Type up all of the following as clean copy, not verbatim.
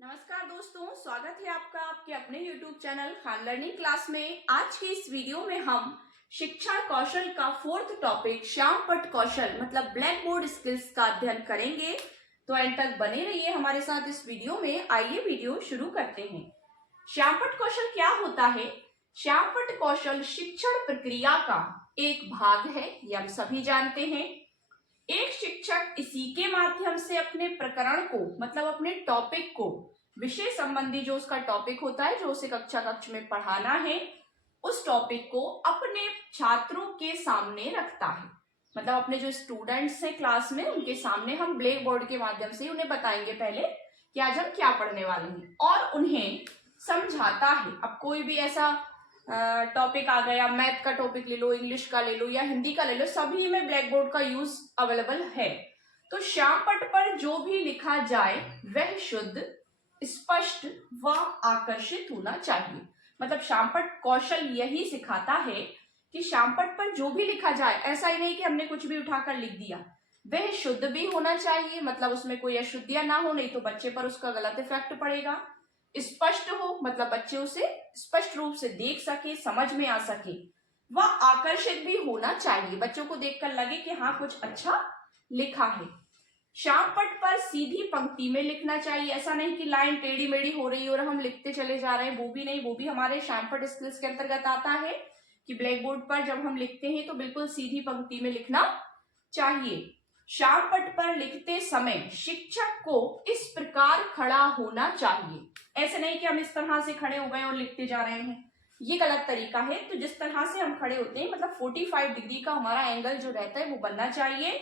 नमस्कार दोस्तों, स्वागत है आपका आपके अपने YouTube channel Khan learning class में। आज की इस वीडियो में हम शिक्षण कौशल का 4th टॉपिक श्यामपट्ट कौशल मतलब ब्लैक बोर्ड स्किल्स का अध्ययन करेंगे। तो एंड तक बने रहिए हमारे साथ इस वीडियो में। आइए वीडियो शुरू करते हैं। श्यामपट्ट कौशल क्या होता है? श्यामपट्ट कौशल शिक्षण प्रक्रिया का एक भाग है, ये हम सभी जानते हैं। एक शिक्षक इसी के माध्यम से अपने प्रकरण को मतलब अपने टॉपिक को, विषय संबंधी जो उसका टॉपिक होता है, जो उसे कक्ष में पढ़ाना है, उस टॉपिक को अपने छात्रों के सामने रखता है। मतलब अपने जो स्टूडेंट्स हैं क्लास में, उनके सामने हम ब्लैक बोर्ड के माध्यम से उन्हें बताएंगे पहले कि आज हम क्या पढ़ने वाले हैं, और उन्हें समझाता है। अब कोई भी ऐसा टॉपिक आ गया, मैथ का टॉपिक ले लो, इंग्लिश का ले लो या हिंदी का ले लो, सभी में ब्लैक बोर्ड का यूज अवेलेबल है। तो श्यामपट्ट पर जो भी लिखा जाए वह शुद्ध, स्पष्ट व आकर्षित होना चाहिए। मतलब श्यामपट्ट कौशल यही सिखाता है कि श्यामपट्ट पर जो भी लिखा जाए, ऐसा ही नहीं कि हमने कुछ भी उठाकर लिख दिया, वह शुद्ध भी होना चाहिए। मतलब उसमें कोई अशुद्धियां ना हो, नहीं तो बच्चे पर उसका गलत इफेक्ट पड़ेगा। स्पष्ट हो, मतलब बच्चे उसे स्पष्ट रूप से देख सके, समझ में आ सके। वह आकर्षित भी होना चाहिए, बच्चों को देखकर लगे कि हाँ कुछ अच्छा लिखा है। श्यामपट्ट पर सीधी पंक्ति में लिखना चाहिए। ऐसा नहीं कि लाइन टेढ़ी मेढ़ी हो रही है और हम लिखते चले जा रहे हैं, वो भी नहीं। वो भी हमारे श्यामपट्ट स्किल्स के अंतर्गत आता है कि ब्लैक बोर्ड पर जब हम लिखते हैं तो बिल्कुल सीधी पंक्ति में लिखना चाहिए। श्यामपट्ट पर लिखते समय शिक्षक को इस प्रकार खड़ा होना चाहिए। ऐसे नहीं कि हम इस तरह से खड़े हो गए और लिखते जा रहे हैं, ये गलत तरीका है। तो जिस तरह से हम खड़े होते हैं, मतलब 45 डिग्री का हमारा एंगल जो रहता है वो बनना चाहिए,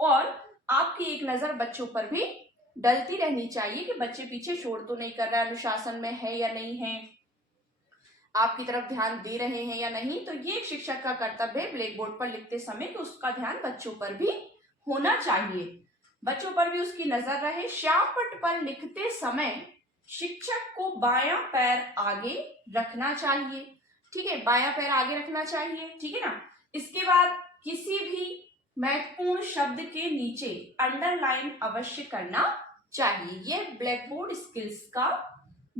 और आपकी एक नजर बच्चों पर भी डलती रहनी चाहिए कि बच्चे पीछे शोर तो नहीं कर रहा है, अनुशासन में है या नहीं है, आपकी तरफ ध्यान दे रहे हैं या नहीं। तो ये एक शिक्षक का कर्तव्य है ब्लैक बोर्ड पर लिखते समय कि उसका ध्यान बच्चों पर भी होना चाहिए, बच्चों पर भी उसकी नजर रहे। श्यामपट्ट पर लिखते समय शिक्षक को बायां पैर आगे रखना चाहिए। ठीक है, बायां पैर आगे रखना चाहिए, ठीक है ना। इसके बाद किसी भी महत्वपूर्ण शब्द के नीचे अंडरलाइन अवश्य करना चाहिए। यह ब्लैक बोर्ड स्किल्स का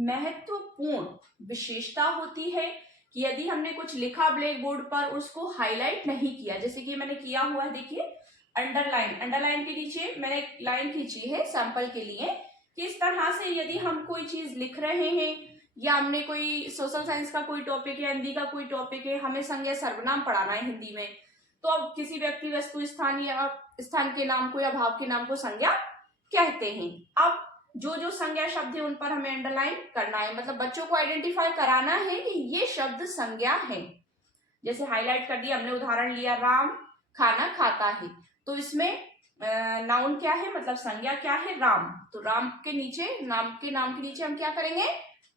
महत्वपूर्ण विशेषता होती है कि यदि हमने कुछ लिखा ब्लैक बोर्ड पर, उसको हाईलाइट नहीं किया, जैसे कि मैंने किया हुआ है, देखिए अंडरलाइन के नीचे मैंने एक लाइन खींची है सैंपल के लिए कि इस तरह से यदि हम कोई चीज लिख रहे हैं, या हमने कोई सोशल साइंस का कोई टॉपिक है, हिंदी का कोई टॉपिक है, हमें संज्ञा सर्वनाम पढ़ाना है हिंदी में, तो अब किसी व्यक्ति, वस्तु, स्थान या स्थान के नाम को या भाव के नाम को संज्ञा कहते हैं। अब जो जो संज्ञा शब्द है उन पर हमें अंडरलाइन करना है, मतलब बच्चों को आइडेंटिफाई कराना है कि ये शब्द संज्ञा है। जैसे हाईलाइट कर दिया, हमने उदाहरण लिया राम खाना खाता है, तो इसमें नाउन क्या है, मतलब संज्ञा क्या है, राम। तो राम के नीचे, नाम के नीचे हम क्या करेंगे,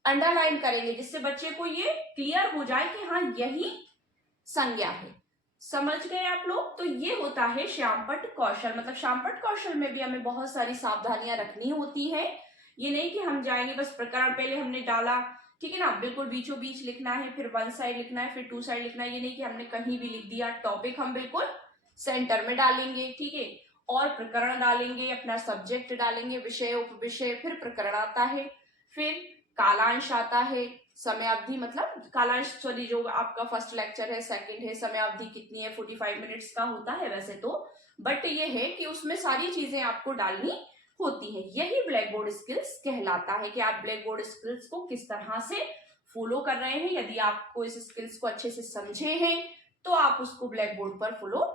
अंडरलाइन करेंगे, जिससे बच्चे को ये क्लियर हो जाए कि हाँ यही संज्ञा है। समझ गए आप लोग? तो ये होता है श्यामपट्ट कौशल। मतलब श्यामपट्ट कौशल में भी हमें बहुत सारी सावधानियां रखनी होती है। ये नहीं कि हम जाएंगे बस प्रकरण पहले हमने डाला, ठीक है ना, बिल्कुल बीचों बीच लिखना है, फिर 1 साइड लिखना है, फिर 2 साइड लिखना है। ये नहीं कि हमने कहीं भी लिख दिया। टॉपिक हम बिल्कुल सेंटर में डालेंगे, ठीक है, और प्रकरण डालेंगे, अपना सब्जेक्ट डालेंगे, विषय उपविषय, फिर प्रकरण आता है, फिर कालांश आता है, समय अवधि, मतलब कालांश सॉरी जो आपका फर्स्ट लेक्चर है, सेकंड है, समय अवधि कितनी है, 45 मिनट्स का होता है वैसे तो, बट ये है कि उसमें सारी चीजें आपको डालनी होती है। यही ब्लैक बोर्ड स्किल्स कहलाता है कि आप ब्लैक बोर्ड स्किल्स को किस तरह से फॉलो कर रहे हैं। यदि आपको इस स्किल्स को अच्छे से समझे हैं तो आप उसको ब्लैक बोर्ड पर फॉलो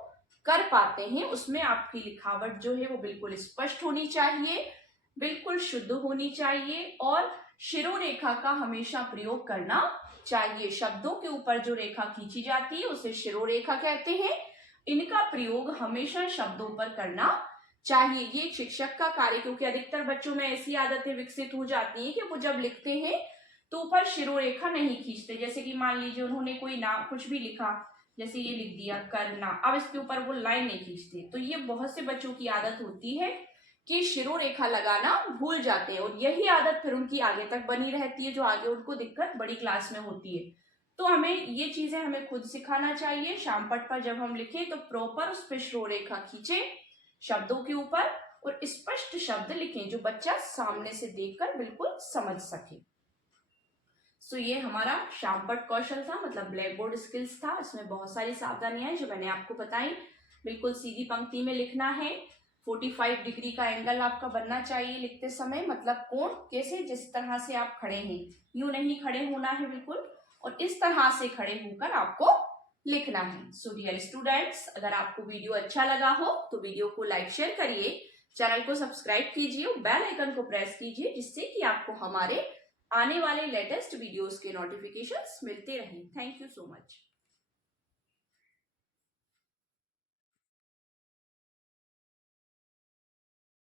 कर पाते हैं। उसमें आपकी लिखावट जो है वो बिल्कुल स्पष्ट होनी चाहिए, बिल्कुल शुद्ध होनी चाहिए, और शिरोरेखा का हमेशा प्रयोग करना चाहिए। शब्दों के ऊपर जो रेखा खींची जाती है उसे शिरोरेखा कहते हैं। इनका प्रयोग हमेशा शब्दों पर करना चाहिए। ये शिक्षक का कार्य, क्योंकि अधिकतर बच्चों में ऐसी आदतें विकसित हो जाती हैं कि वो जब लिखते हैं तो ऊपर शिरोरेखा नहीं खींचते। जैसे कि मान लीजिए उन्होंने कोई नाम कुछ भी लिखा, जैसे ये लिख दिया करना, अब इसके ऊपर वो लाइन नहीं खींचते। तो ये बहुत से बच्चों की आदत होती है कि शिरोरेखा लगाना भूल जाते हैं, और यही आदत फिर उनकी आगे तक बनी रहती है, जो आगे उनको दिक्कत बड़ी क्लास में होती है। तो हमें ये चीजें हमें खुद सिखाना चाहिए। श्यामपट्ट पर जब हम लिखें तो प्रॉपर उस पर शिरोरेखा खींचे शब्दों के ऊपर, और स्पष्ट शब्द लिखें जो बच्चा सामने से देखकर बिल्कुल समझ सके। सो ये हमारा शामपट कौशल था, मतलब ब्लैक बोर्ड स्किल्स था। इसमें बहुत सारी सावधानियां जो मैंने आपको बताई। बिल्कुल सीधी पंक्ति में लिखना है। 45 डिग्री का एंगल आपका बनना चाहिए लिखते समय, मतलब कोण कैसे, जिस तरह से आप खड़े हैं यूं नहीं खड़े होना है बिल्कुल, और इस तरह से खड़े होकर आपको लिखना है। सो डियर स्टूडेंट्स, अगर आपको वीडियो अच्छा लगा हो तो वीडियो को लाइक शेयर करिए, चैनल को सब्सक्राइब कीजिए और बेल आइकन को प्रेस कीजिए, जिससे कि आपको हमारे आने वाले लेटेस्ट वीडियोस के नोटिफिकेशंस मिलते रहें। Thank you so much.